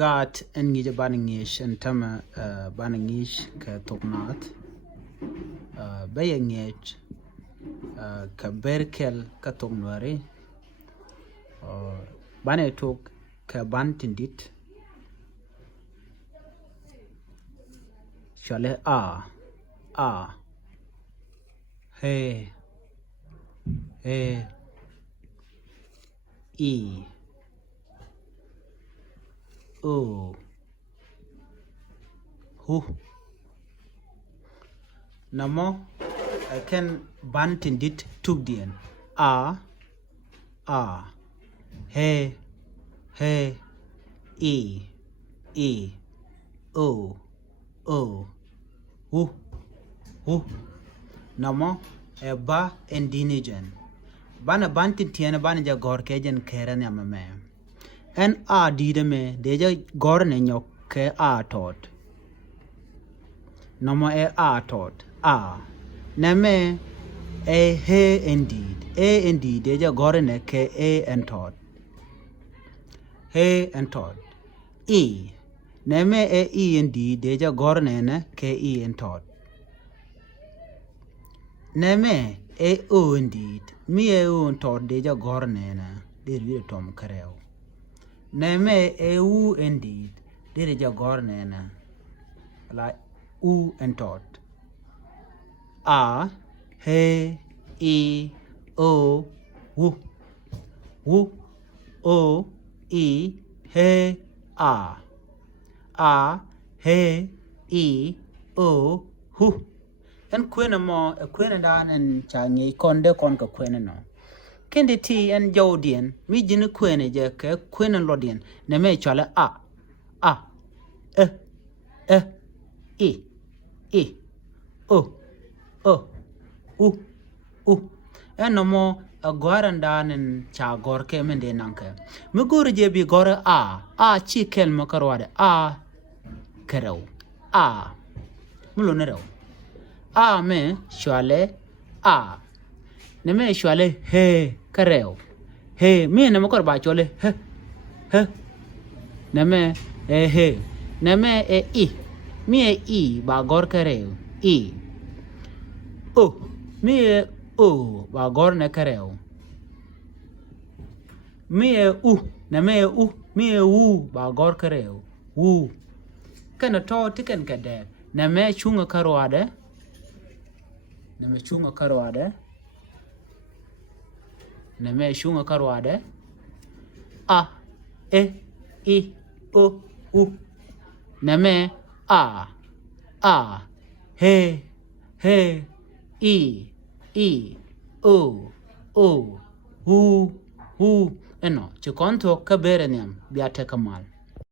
Gat en ngije baningish en tama baningish ka toknat bayangich ka berkel ka toknwari bane tok ka bantindit shale a he e o hu namo ken bantindit tugdien a he e o hu namo ba endinigen bana bantin tiene bana ja gor kejen keren yamame en a dide me deja gor ne nyok ke a tot namo a tot a neme he indeed deja gor ne ke en tot he en tot e neme indeed deja gor ne ke en tot neme o indeed mi o tot deja gor ne de ri tom kareo neme u indeed de ja gor ne la u en tot a he e o o e he a he e o hu en kwena mo kwena dan en changi konde kon ka kwena no kende ti en jodien mi jini kwene je ke kwena lodien ne me chale a e o u en no mo agoran dan en cha gor ke mende nanke mi gor je bi gor a chi kel mo karwade a kero a mulo ne rew a me chale a ne me chale he kareo he mi ne mo kor ba chole he ne me he ne me i mi i ba gor kareo i o mi o ba gor ne kareo mi u ne me u mi u ba gor kareo u kana to tiken kade ne me chunga karwade ne me chunga karwade ne me chunga karwade a e o u ne me a he e o hu eno chikonto ka bereniam biate kamal